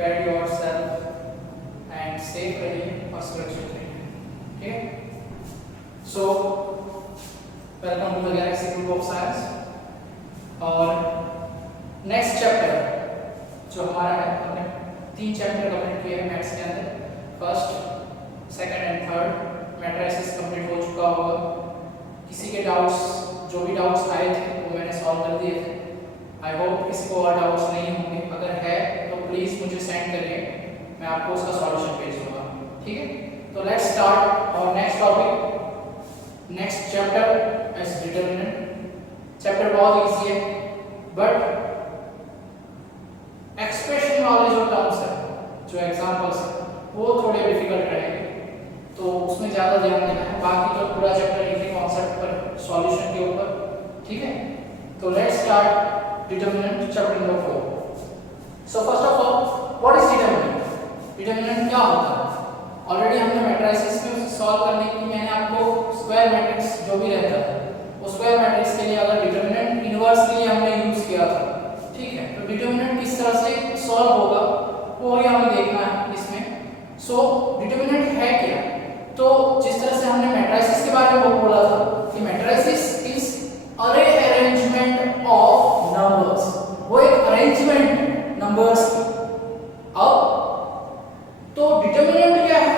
Prepare yourself and safe रहिए और सुरक्षित रहिए। ठीक है, so welcome to the galaxy group of science. और नेक्स्ट चैप्टर जो हमारा है, हमने 3 चैप्टर कंप्लीट किए हैं मैथ्स के अंदर। First, second and third matrices complete हो चुका होगा। किसी के डाउट्स, जो भी डाउट्स आए थे वो मैंने सॉल्व कर दिए थे। आई होप किसी को और डाउट्स नहीं होंगे। अगर है तो प्लीज़ मुझे सेंड करिए, मैं आपको उसका सॉल्यूशन भेज दूंगा। ठीक है, तो लेट्स स्टार्ट और next topic, next chapter is determinant. Chapter बहुत इजी है, बट एक्सप्रेशन वाले जो टर्म्स है, जो एग्जांपल्स है, वो थोड़े डिफिकल्ट रहेंगे, तो उसमें ज़्यादा ध्यान देना है। बाकी तो पूरा चैप्टर एक ही कॉन्सेप्ट पर, सॉल्यूशन के ऊपर। ठीक है, तो let's start determinant chapter number 4। So first of all, what is determinant? Determinant क्या होता है? ऑलरेडी हमने मैट्रिसेस में सॉल्व करने की मैंने आपको स्क्वायर मैट्रिक्स जो भी रहता है, वो स्क्वायर मैट्रिक्स के लिए अगर डिटरमिनेंट इनवर्स के लिए हमने यूज किया था। ठीक है, तो डिटरमिनेंट किस तरह से सॉल्व होगा वो ही हमें देखना है इसमें। सो डिटरमिनेंट है क्या? तो जिस तरह से हमने मैट्रिसेस के बारे में बोला था कि मैट्रिसेस इज अरे अरेंजमेंट ऑफ नंबर्स, वो एक अरेंजमेंट नंबर्स। अब तो डिटरमिनेंट क्या है?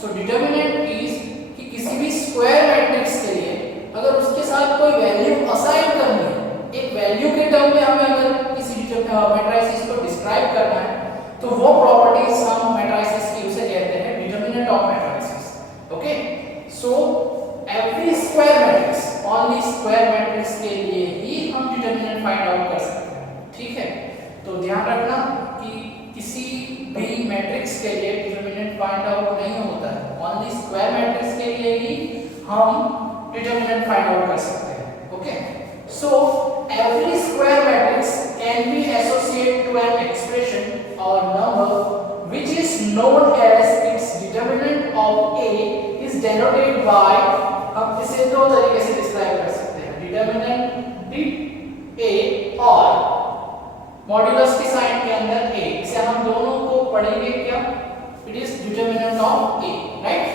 सो डिटरमिनेंट इज कि किसी भी स्क्वायर मैट्रिक्स के लिए अगर उसके साथ कोई वैल्यू असाइन करनी है, एक वैल्यू के टर्म में हमें अगर किसी मैट्रिसेस को डिस्क्राइब करना है, तो वो प्रॉपर्टीज हम मैट्रिसेस की उसे कहते हैं determinant of matrices. Okay, so every square matrix, only square matrix के लिए ही हम डिटरमिनेंट फाइंड आउट कर सकते हैं। ठीक है, तो ध्यान रखना कि किसी भी मैट्रिक्स के लिए डिटरमिनेंट फाइंड आउट नहीं होता है, ओनली स्क्वायर मैट्रिक्स के लिए ही हम डिटरमिनेंट फाइंड आउट कर सकते हैं। Okay, so every square matrix can be associated to an expression or number which is known as its determinant of A is denoted by, हम इसे दो तरीके से डिस्क्राइब कर सकते हैं, डिटरमिनेंट A और मॉड्यूलस के साइन के अंदर A। इसे हम दोनों को पढ़ेंगे क्या? It is determinant of A, right?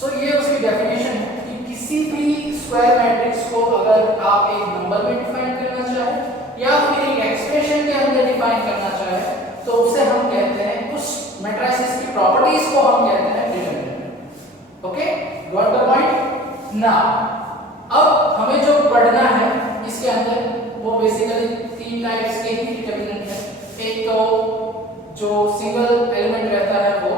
So ये उसकी डेफिनेशन है कि किसी भी स्क्वायर मैट्रिक्स को अगर आप एक नंबर में डिफाइन करना चाहें या फिर एक एक्सप्रेशन के अंदर डिफाइन करना चाहें, तो उसे हम कहते हैं, उस मैट्रिसेस की प्रॉपर्टीज को हम कहते हैं determinant. Okay, got the point? Now अब हमें जो पढ़ना है इसके अंदर वो बेसिकली 3 टाइप्स के ही डिटरमिनेंट है। एक तो जो सिंगल एलिमेंट रहता है वो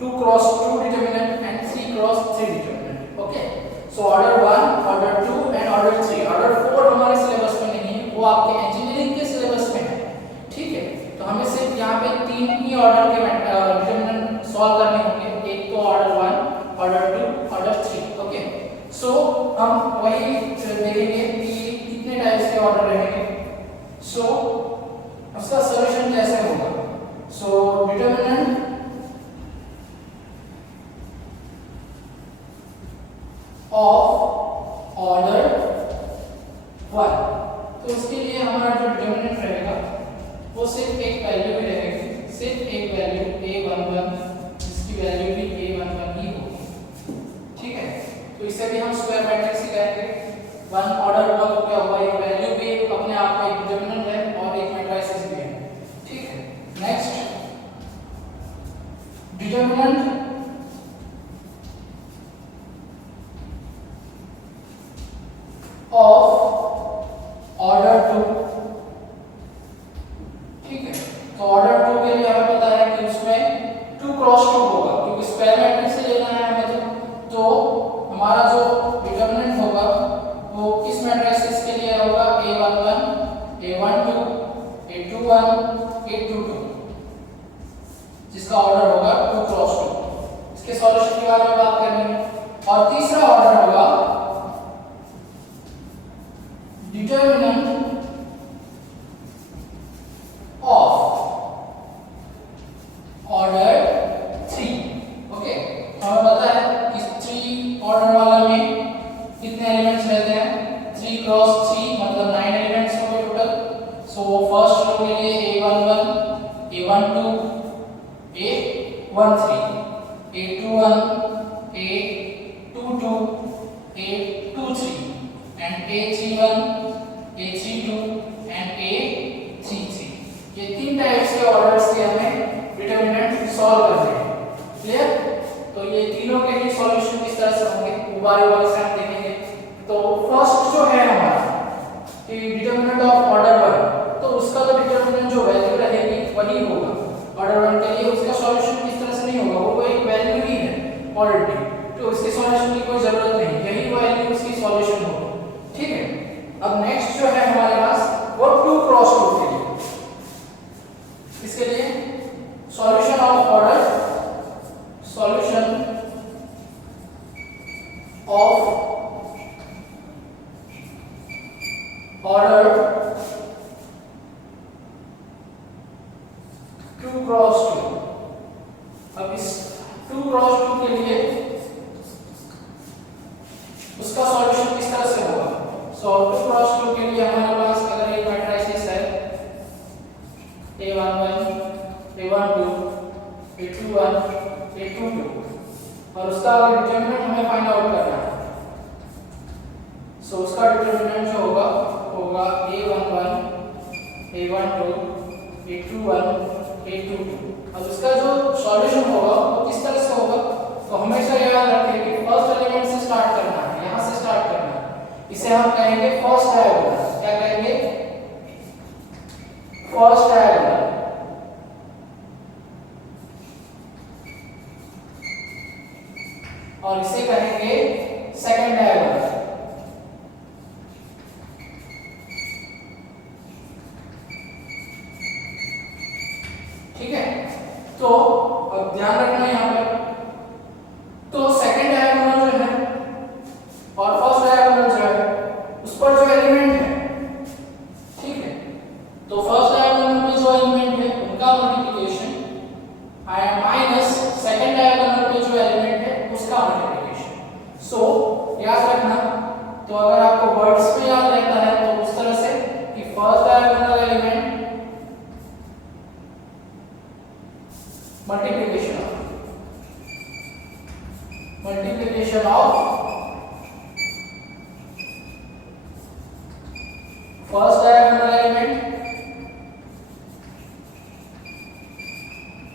2x2 determinant and 3x3 determinant. Okay, so order 1, order 2 and order 3। Order 4 हमारे सिलेबस में नहीं है, वो आपके इंजीनियरिंग के सिलेबस में है। ठीक है, तो हमें सिर्फ यहाँ पे 3 ही ऑर्डर के डिटरमिनेंट सॉल्व करने होंगे। एक तो ऑर्डर 1, ऑर्डर 2, ऑर्डर 3। ओके, सो हम वही देखेंगे कि कितने टाइप्स के ऑर्डर रहेंगे। सो उसका सॉल्यूशन कैसे होगा? सो डिटरमिनेंट ऑफ ऑर्डर 1, तो उसके लिए हमारा जो डिटरमिनेंट रहेगा वो सिर्फ एक वैल्यू ही रहेगी, सिर्फ एक वैल्यू A11, जिसकी वैल्यू भी A11 ही होगी। ठीक है, तो इसे भी हम स्क्वायर मैट्रिक्स ही कहेंगे। 1 ऑर्डर 1 तो क्या होगा? एक वैल्यू भी अपने आप में एक डिटरमिनेंट है और एक मैट्रिसेस भी है। ठीक है, नेक्स्ट डिटरमिनेंट ऑफ ऑर्डर 2। ठीक है, तो ऑर्डर 2 के लिए हमें पता है कि उसमें 2x2 होगा, क्योंकि स्क्वायर मैट्रिक्स से लेना है हमें। तो हमारा जो डिटरमिनेंट होगा वो किस मैट्रिसेस के लिए होगा? A11, A12, A21, A22, जिसका ऑर्डर होगा 2x2। इसके सॉल्यूशन के बारे में बात करनी है। और तीसरा ऑर्डर होगा डिटरमिनेंट ऑफ ऑर्डर 3। ओके, हमें पता है कि 3 ऑर्डर वाला में कितने एलिमेंट्स रहते हैं? 3x3 मतलब 9 एलिमेंट्स होंगे टोटल। सो फर्स्ट रो के लिए A11, A12 A13 A21 A22 A23 and A31 A32 and A33 ये तीन टाइप्स के ऑर्डर्स के हमें डिटरमिनेंट सॉल्व करने हैं। क्लियर? तो ये तीनों के ही सॉल्यूशन किस तरह से होंगे वो बारी बारी से हम देखेंगे। तो फर्स्ट जो है हमारा कि डिटरमिनेंट ऑफ ऑर्डर 1, तो उसका तो डिटरमिनेंट जो वैल्यू रहेगी वही होगा। ऑर्डर 1 के लिए उसका सॉल्यूशन किस तरह से नहीं होगा, वो एक वैल्यू ही है ऑलरेडी, तो उसके सॉल्यूशन की कोई जरूरत नहीं, यही वैल्यू उसकी सॉल्यूशन होगा। ठीक है, अब नेक्स्ट जो है हमारे पास वो 2 क्रॉस 2 के लिए, इसके लिए solution of order two cross two. अब इस 2 क्रॉस 2 के लिए उसका सॉल्यूशन किस तरह से होगा। सो 2 क्रॉस 2 के लिए हमारे पास अगर एक मैट्रिक्स है A11 A12 A21 A22 और उसका डिटरमिनेंट हमें फाइंड आउट करना है। सो उसका डिटरमिनेंट जो होगा A11 A12 A21 A22। अब इसका जो सॉल्यूशन होगा वो किस तरह से होगा, तो हमेशा याद रखें कि फर्स्ट एलिमेंट से स्टार्ट करना है, यहाँ से स्टार्ट करना है। इसे हम कहेंगे फर्स्ट डायगोनल। क्या कहेंगे? First diagonal. और इसे कहेंगे सेकंड डायगोनल। ठीक है, तो अब ध्यान रखना यहाँ पर, तो सेकंड डायगोनल जो है और फर्स्ट डायगोनल जो है उस पर जो एलिमेंट है, ठीक है, तो फर्स्ट डायगोनल में जो एलिमेंट है उनका मल्टीप्लिकेशन माइनस सेकंड डायगोनल में जो एलिमेंट है उसका मल्टीप्लिकेशन। सो याद रखना, तो अगर आपको वर्ड्स में याद रहता है तो उस तरह से कि first diagonal element multiplication of first diagonal element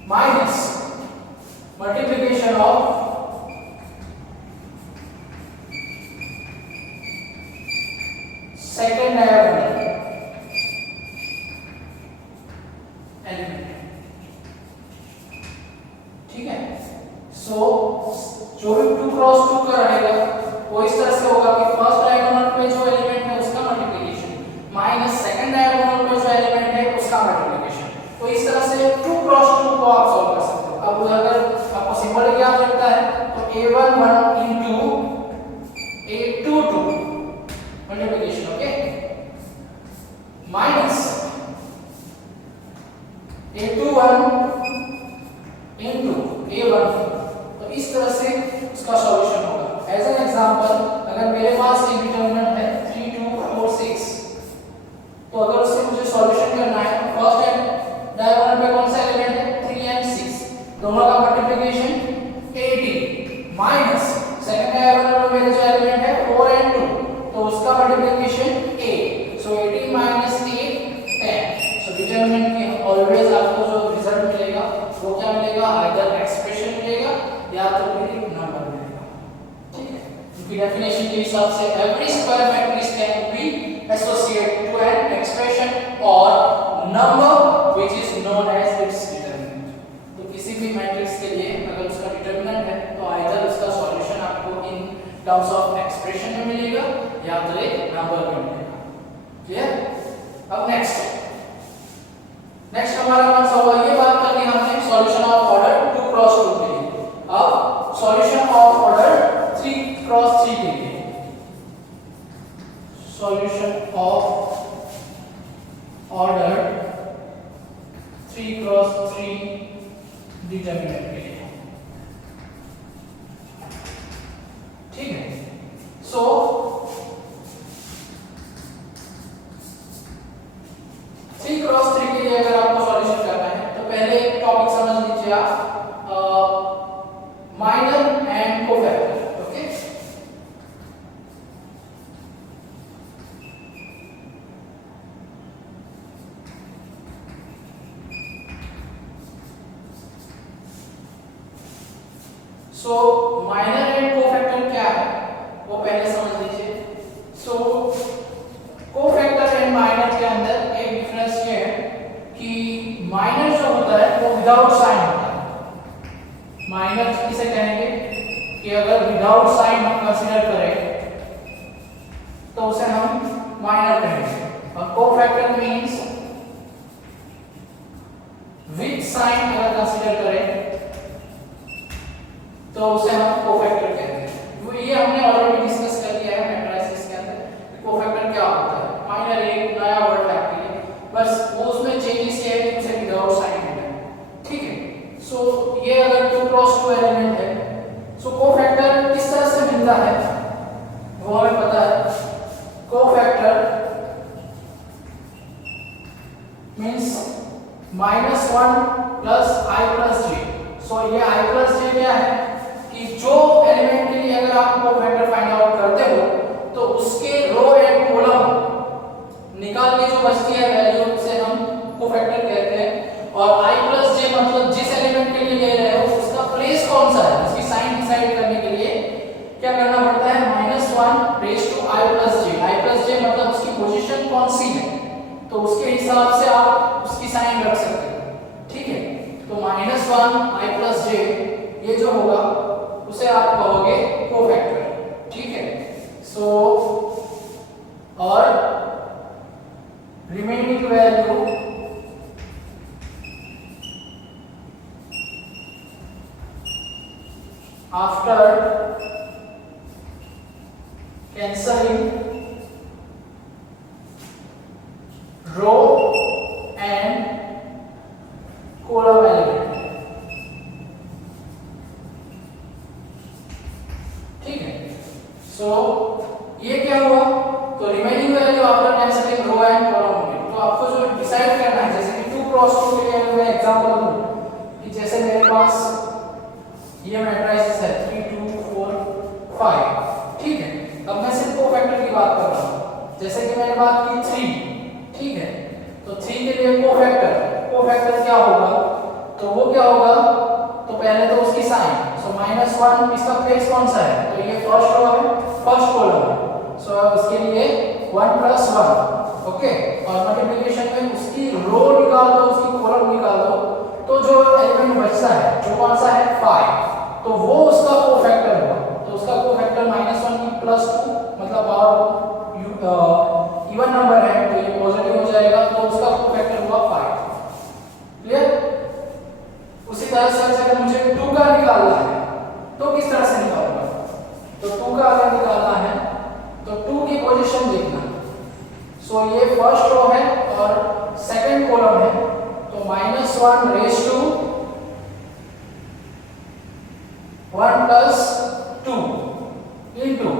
minus multiplication of second diagonal element। ठीक है, सो जो भी 2 क्रॉस 2 का रहेगा वो इस तरह से होगा कि फर्स्ट डायगोनल पे जो एलिमेंट है उसका मल्टीप्लिकेशन माइनस सेकंड डायगोनल पे जो एलिमेंट है उसका मल्टीप्लिकेशन। तो इस तरह से 2 क्रॉस 2 को आप सॉल्व कर सकते हो। अब अगर आपको सिंबल याद रखता है तो A11 into A22 multiplication, okay, minus A21 into A1। तो इस तरह से उसका सॉल्यूशन होगा। एज एन एग्जांपल, अगर मेरे पास एक डिटरमिनेंट है 3 2 4 6, तो अगर उससे मुझे सॉल्यूशन करना है तो फर्स्ट डायगोनल पे कौन सा एलिमेंट है 3 and 6, दोनों का मल्टीप्लिकेशन 18 माइनस सेकंड डायगोनल में मेरे जो एलिमेंट है 4 and 2, तो उसका मल्टीप्लिकेशन 8। सो 18 minus 8 10। सो डिटरमिनेंट की ऑलवेज आपको जो रिजल्ट मिलेगा वो क्या मिलेगा, आइदर एक्सप्रेशन मिलेगा या तो फिर एक नंबर मिलेगा। ठीक है, इनकी डेफिनेशन के हिसाब से every square matrix can be associated to an expression और number which is known as its determinant. तो किसी भी मैट्रिक्स के लिए अगर उसका डिटरमिनेंट है तो आइदर उसका सॉल्यूशन आपको इन टर्म्स ऑफ एक्सप्रेशन में मिलेगा या तो एक नंबर में मिलेगा। क्लियर? अब नेक्स्ट हमारा कौन सा हुआ, ये बात करनी हमने सॉल्यूशन ऑफ ऑर्डर 2 क्रॉस 2 के लिए। अब सॉल्यूशन ऑफ ऑर्डर 3 क्रॉस 3 के लिए, solution of order 3 cross 3 determinant के लिए। ठीक है, सो 3 क्रॉस 3 के लिए अगर आपको सॉल्यूशन करना है तो पहले एक टॉपिक समझ लीजिए आप, minor and cofactor. Okay, so minor and cofactor क्या है वो पहले समझ लीजिए। सो कोफैक्टर एंड माइनर के अंदर एक डिफरेंस ये है कि माइनर जो होता है वो विदाउट साइन होता है। माइनर किसे कहेंगे कि अगर विदाउट साइन हम कंसीडर करें तो उसे हम माइनर कहेंगे, और कोफैक्टर मींस विद साइन अगर कंसीडर करें तो उसे हम कोफैक्टर कहते हैं। ये हमने ऑलरेडी डिस्कस कर लिया है मैट्रिसेस के अंदर कोफैक्टर क्या होता है। माइनर एक नया वर्ड है आपके लिए, बस वो उसमें चेंजेस ये है कि उसे विदाउट साइन होता है। ठीक है, सो ये अगर 2 क्रॉस 2 एलिमेंट है, सो कोफैक्टर किस तरह से मिलता है वो हमें पता है। Cofactor means -1 plus i plus j। सो ये i प्लस j क्या है कि जो एलिमेंट के लिए अगर आप कोफैक्टर फाइंड आउट करते हो तो उसके रो एंड कॉलम निकाल के जो बचती है वैल्यू उसे हम कोफैक्टर कहते हैं। और i प्लस j मतलब जिस एलिमेंट के लिए ले रहे हो उसका प्लेस कौन सा है, उसकी साइन डिसाइड करने के लिए क्या करना पड़ता है, -1 raise to i plus j। i plus j मतलब उसकी पोजीशन कौन सी है, तो उसके हिसाब से आप उसकी साइन रख सकते हो। ठीक है, तो -1 i प्लस j ये जो होगा उसे आप कहोगे कोफैक्टर। ठीक है, सो और remaining value after cancelling row and column element. ठीक है, सो ये क्या हुआ, तो remaining value after cancelling row and column होंगे। तो आपको जो डिसाइड करना है, जैसे कि 2 क्रॉस 2 के लिए अगर मैं एग्जांपल दूं कि जैसे मेरे पास ये मैट्रिसेस है 3 2 4 5। ठीक है, अब मैं सिर्फ कोफैक्टर की बात कर रहा हूं, जैसे कि मैंने बात की 3। ठीक है, तो 3 के लिए कोफैक्टर क्या होगा, तो वो क्या होगा, तो पहले तो उसकी साइन, सो -1 इसका प्लेस कौन सा है, तो ये फर्स्ट रो है, फर्स्ट कॉलम है, सो अब इसके लिए 1 + 1। ओके, और मल्टीप्लिकेशन में उसकी रो निकाल दो, उसकी कॉलम निकाल दो, तो जो एलिमेंट बचता है जो कौन सा है 5, तो वो उसका कोफैक्टर होगा। तो उसका कोफैक्टर -1 की +2 मतलब पावर इवन नंबर है तो ये पॉजिटिव हो जाएगा, तो उसका कोफैक्टर हुआ 5। क्लियर। उसी तरह से अगर मुझे 2 का निकालना है तो किस तरह से निकालूंगा, तो 2 का अगर निकालना है तो 2 की पोजीशन देखना। सो ये फर्स्ट रो है और सेकंड कॉलम है, तो -1 रेज़ टू 1 + 2 इनटू,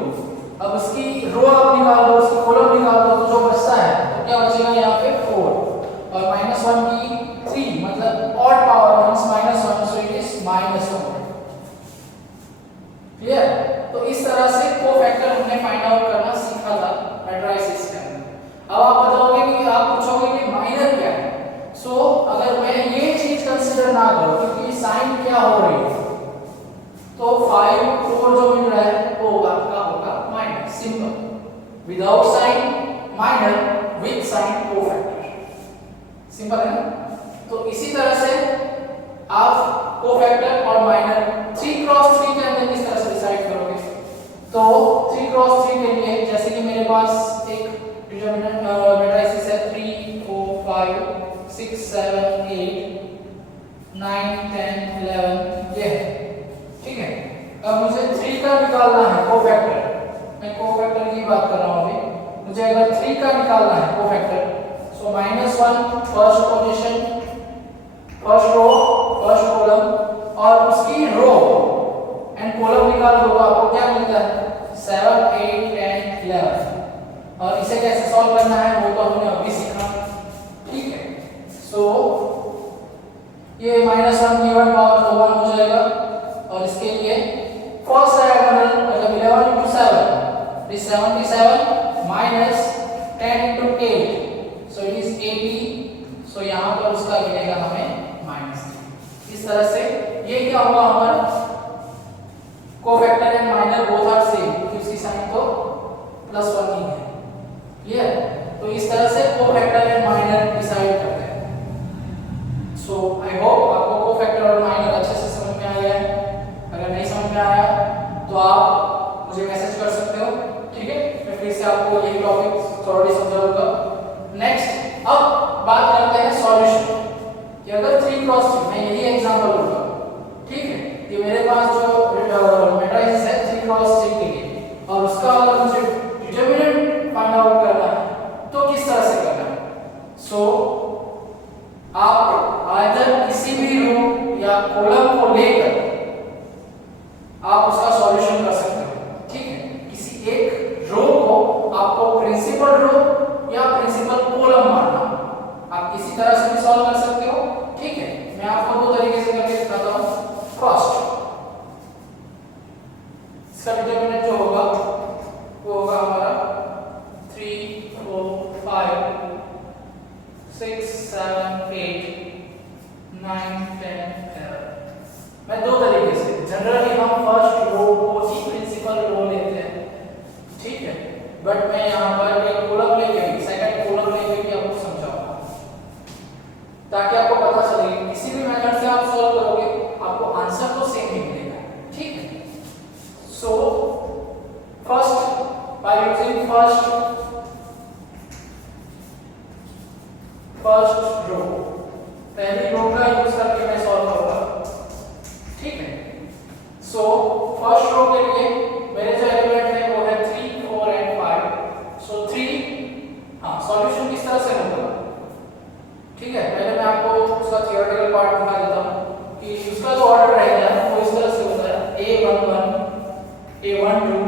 अब उसकी रो आप निकाल दो, उसकी कॉलम निकाल दो, तो जो बचता है तो क्या बचेगा यहाँ पे 4, और -1 की 3 मतलब odd power means -1, so it is -1। Clear. तो इस तरह से कोफैक्टर हमने फाइंड आउट करना सीखा था मैट्रिसेस के अंदर। अब आप बताओगे कि आप पूछोगे कि माइनर क्या है। सो अगर मैं ये चीज कंसीडर ना करूं क्योंकि साइन क्या हो रही है, तो 5 4 जो मिल रहा है वो आपका होगा minor, simple. Without sign minor, with sign cofactor, simple है ना। तो इसी तरह से आप कोफैक्टर और माइनर 3 क्रॉस 3 के अंदर किस तरह से डिसाइड करोगे, तो 3 क्रॉस 3 के लिए जैसे कि मेरे पास एक डिटरमिनेंट मैट्रिसेस है 3 4 5 6 7 8 9 10 11 ये है। ठीक है, अब मुझे 3 का निकालना है कोफैक्टर, मैं कोफैक्टर की बात कर रहा हूं अभी। मुझे अगर 3 का निकालना है cofactor, so -1 first position, first row, first column, और उसकी रो एंड कॉलम निकाल दो तो आपको क्या मिलता है 7 8 10 11। और इसे कैसे सॉल्व करना है वो तो हमने अभी सीखा। ठीक है, सो ये -1 की 1 पावर तो 1 हो जाएगा, और इसके लिए फर्स्ट डायगोनल मतलब 11 into 7 is 77 minus 10 into 8, so it is 80, so यहाँ पर उसका मिलेगा हमें -3। इस तरह से ये क्या होगा, हमारा cofactor and minor both are same, क्योंकि उसकी साइन तो +1 ही है। क्लियर? तो इस तरह से कोफैक्टर एंड माइनर डिसाइड करते हैं। सो आई होप आपको कोफैक्टर और माइनर अच्छे से समझ में आ गया है। अगर नहीं समझ में आया तो आप मुझे मैसेज कर सकते हो, ठीक है? मैं फिर से आपको यही टॉपिक थोड़ी समझाऊंगा। नेक्स्ट अब बात करते हैं सॉल्यूशन, कि अगर 3x3 मैं यही एग्जांपल लूंगा, ठीक है? कि मेरे पास जो मैट्रिक्स है 3x3 के लिए, और उसका अगर मुझे डिटरमिनेंट फाइंड आउट करना है तो किस तरह से करना है? सो आप आइदर किसी भी रो या कॉलम को लेकर आप उसका सॉल्यूशन कर सकते हो, ठीक है? किसी एक रो को आपको प्रिंसिपल रो या प्रिंसिपल कॉलम मानना, आप किसी तरह से भी सॉल्व कर सकते हो, ठीक है? मैं आपको दो तरीके से करके दिखाता हूं। फर्स्ट, इसका डिटरमिनेंट जो होगा वो होगा हमारा 3 4 5 6 7 8 9 10 11। मैं दो तरीके से, जनरली हम फर्स्ट रो को ही प्रिंसिपल रो लेते हैं, ठीक है? बट मैं यहाँ पर एक कॉलम लेके भी, सेकंड कॉलम लेके भी आपको समझाऊंगा, ताकि आपको पता चले किसी भी मेथड से आप सॉल्व करोगे आपको आंसर तो सेम ही मिलेगा, ठीक है? So first, by using first row, पहली रो का यूज करके मैं सॉल्व करूंगा, ठीक है? सो फर्स्ट रो के लिए मेरे जो एलिमेंट है वो है 3 4 एंड 5। सो 3, हाँ, सॉल्यूशन किस तरह से होगा, ठीक है? पहले मैं आपको उसका थियोरेटिकल पार्ट दिखा देता हूँ कि उसका जो ऑर्डर रहेगा वो इस तरह से होता है A11 A12,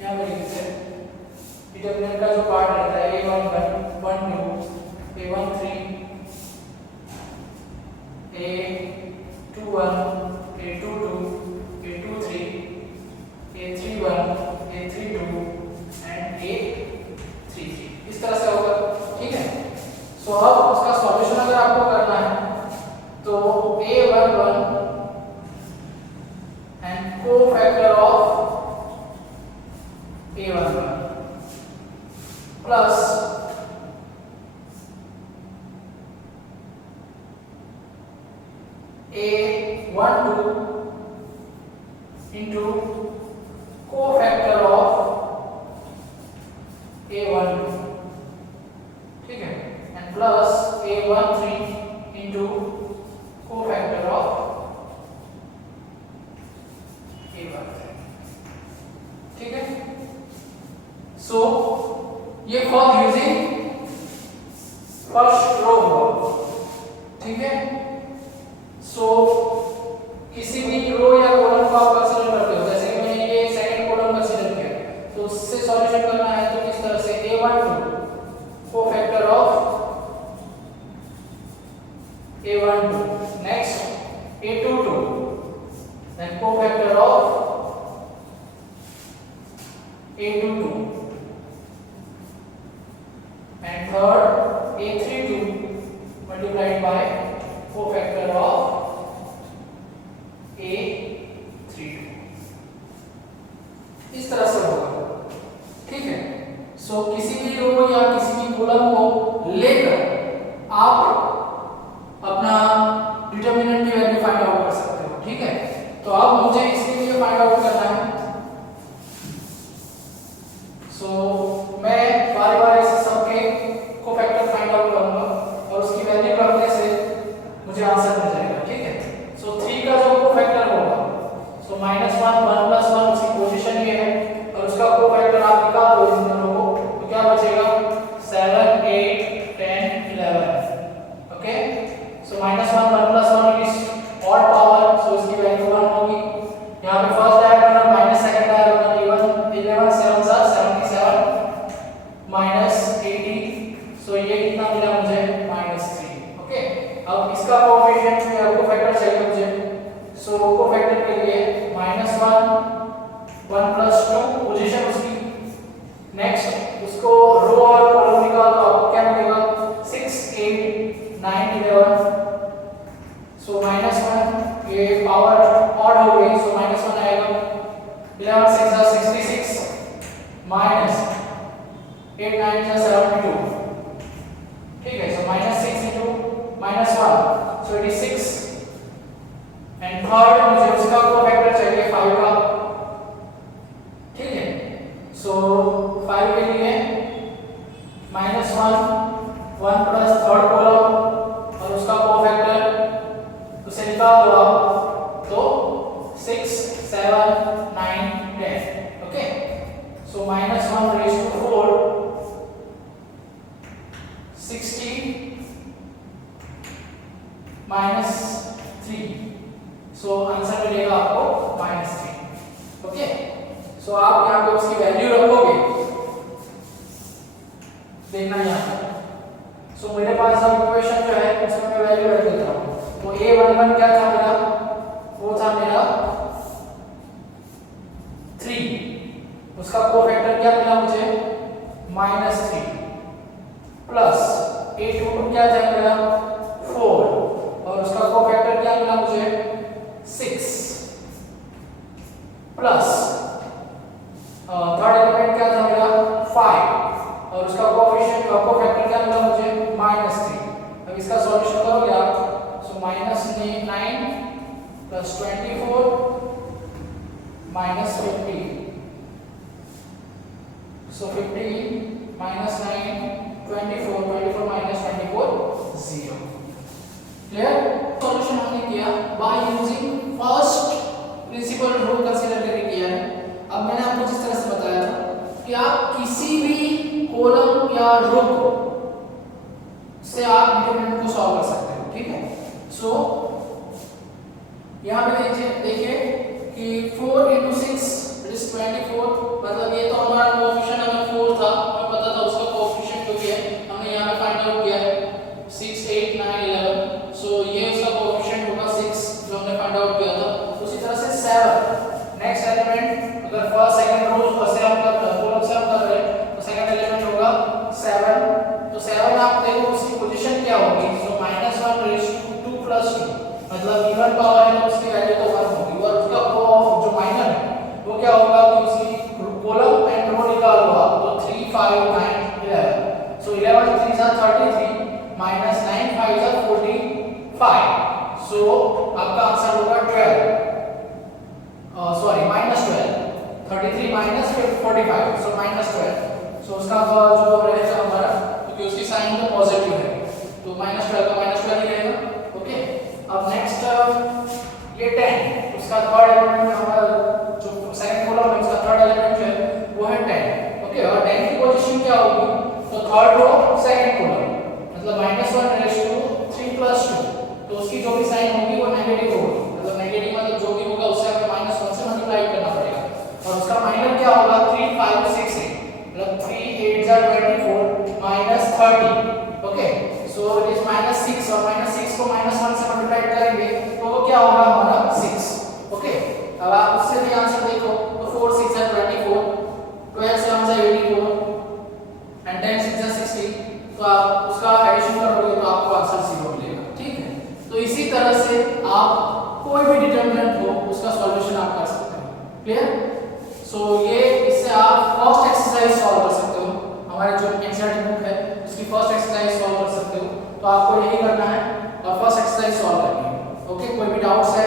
यहाँ पे लिखते हैं डिटरमिनेंट का जो पार्ट रहता है A11 12 A13 A21 A22 A23 A31 A32 and A33, इस तरह से होगा, ठीक है? सो अब उसका सॉल्यूशन अगर आपको करना है तो A11 and cofactor of A11 plus A12 into co-factor of A12, ठीक है? And plus A13 into co-factor of A13, ठीक है? सो ये फॉर यूजिंग फर्स्ट रो होगा, ठीक है? सो किसी भी रो या कॉलम को आप कंसीडर करते हो, जैसे कि मैंने ये सेकंड कॉलम कंसीडर किया, तो उससे सॉल्यूशन करना है तो किस तरह से A12 cofactor of A12, next A22 then cofactor of A22 and third A32 multiplied by cofactor of A32, इस तरह से होगा, ठीक है? सो किसी भी रो या किसी भी कॉलम को लेकर आप अपना डिटरमिनेंट की वैल्यू फाइंड आउट कर सकते हो, ठीक है? तो अब मुझे इसके लिए फाइंड आउट करना है। सो मैं बार-बार इस सबके कोफैक्टर फाइंड आउट करूंगा और उसकी वैल्यू रखने से मुझे आंसर मिल जाएगा, ठीक है? सो 3 का जो कोफैक्टर होगा, सो -1 1 + 1 उसकी पोजीशन ये है, और उसका कोफैक्टर आप निकाल दो इन दोनों को, तो क्या बचेगा 7 8 10 11, okay? So -1 1 + 1 is odd power, so इसकी वैल्यू 1 होगी। यहाँ पे first diagonal minus second diagonal 11 7 77 -80, so ये कितना मिला मुझे -3, अब इसका कोएफिशिएंट में कोफैक्टर चाहिए मुझे, सो कोफैक्टर के लिए -1 1 + 2 पोजीशन उसकी। नेक्स्ट उसको रो और कॉलम निकाल तो आपको क्या मिलेगा 6 8 9 11, सो -1 ये पावर ऑड हो गई, सो -1 आएगा। 11 6 are 66 minus 8 9 are 72, ठीक है। सो -6 into -1, so it is 6, and third मुझे उसका कोफैक्टर चाहिए 5 का, ठीक है। सो 5 के लिए -1 1 प्लस थर्ड कॉलम और उसका कोफैक्टर उसे निकाल दो आप, तो 6 7 9 10, okay. So -1 raised to 4 60 -3, so answer मिलेगा आपको -3, ओके। सो आप यहाँ पे उसकी वैल्यू रखोगे, देखना यहाँ पे। सो मेरे पास अब इक्वेशन जो है उसमें मैं वैल्यू रख देता हूँ। तो a11 क्या था मेरा, वो था मेरा 3, उसका कोफैक्टर क्या मिला मुझे -3, प्लस a22 क्या था मेरा 4 और उसका कोफैक्टर क्या मिला मुझे 6, प्लस थर्ड एलिमेंट क्या था मेरा 5 और उसका कोफिशिएंट का कोफैक्टर क्या मिला मुझे -3। अब इसका सॉल्यूशन करोगे आप, सो -9 + 24 -50, सो 50 -9 24 24 -24 0, क्लियर। सॉल्यूशन हमने किया bye using first principle rule consider करके किया है। अब मैंने आपको जिस तरह से बताया था कि आप किसी भी कॉलम या रो से आप डिटरमिनेंट को सॉल्व कर सकते हो, ठीक है। सो यहाँ पे देखिए कि 4 × 6 इज 24, मतलब ये तो हमारा कोएफिशिएंट हमें 4 था, हमें पता था उसका कोएफिशिएंट जो है हमने यहाँ पे फाइंड आउट किया है 6 8 9 11, सो ये उसका कोएफिशिएंट होगा 6 जो हमने फाइंड आउट किया था। उसी तरह से 7 नेक्स्ट एलिमेंट, अगर फर्स्ट सेकंड रो से हम कॉलम से हम कर रहे हैं तो सेकंड एलिमेंट होगा 7, तो 7 आप देखो उसकी पोजीशन क्या होगी, सो -1 raised to 2 + 2, मतलब इवन पावर है तो उसकी वैल्यू तो 1 होगी, और उसका जो माइनर है वो क्या होगा कि उसकी कॉलम एंड रो निकाल लो आप, तो 3 5 9 11, सो 11 3 are 33 -9 5 are 45, सो आपका आंसर होगा 12, सॉरी -12, 33 -45, सो -12, सो उसका जो रहेगा हमारा, क्योंकि उसकी साइन तो पॉजिटिव है तो -12 का -12 ही रहेगा, ओके। अब नेक्स्ट ये 10, उसका थर्ड एलिमेंट हमारा जो सेकंड कॉलम है उसका थर्ड एलिमेंट जो है वो है 10, ओके। और 10 की पोजीशन क्या होगी, तो थर्ड रो सेकंड कॉलम, मतलब -1 raised to 3 + 2, तो उसकी जो भी साइन होगी वो नेगेटिव होगी, मतलब नेगेटिव मतलब जो भी होगा उससे हमें -1 से मल्टीप्लाई करना पड़ेगा, और उसका माइनर क्या होगा 3 5 6 8, मतलब 3 8 are 24 -30, okay. So it is -6 और -6 को -1 से मल्टीप्लाई करेंगे तो वो क्या होगा हमारा 6, ओके। अब आप उससे भी आंसर देखो, तो 4 6 are 24, 12 7 are 84 एंड 10 6 are 60, तो आप उसका एडिशन करोगे तो आपको आंसर 0 मिलेगा, ठीक है। तो इसी तरह से आप कोई भी डिटरमिनेंट हो उसका सॉल्यूशन आप कर सकते हो, क्लियर। सो ये इससे आप फर्स्ट एक्सरसाइज सॉल्व कर सकते हो, हमारे जो एनसीईआरटी बुक है उसकी फर्स्ट एक्सरसाइज सॉल्व कर सकते हो, तो आपको यही करना है और फर्स्ट एक्सरसाइज सॉल्व करनी है, ओके। कोई भी डाउट्स है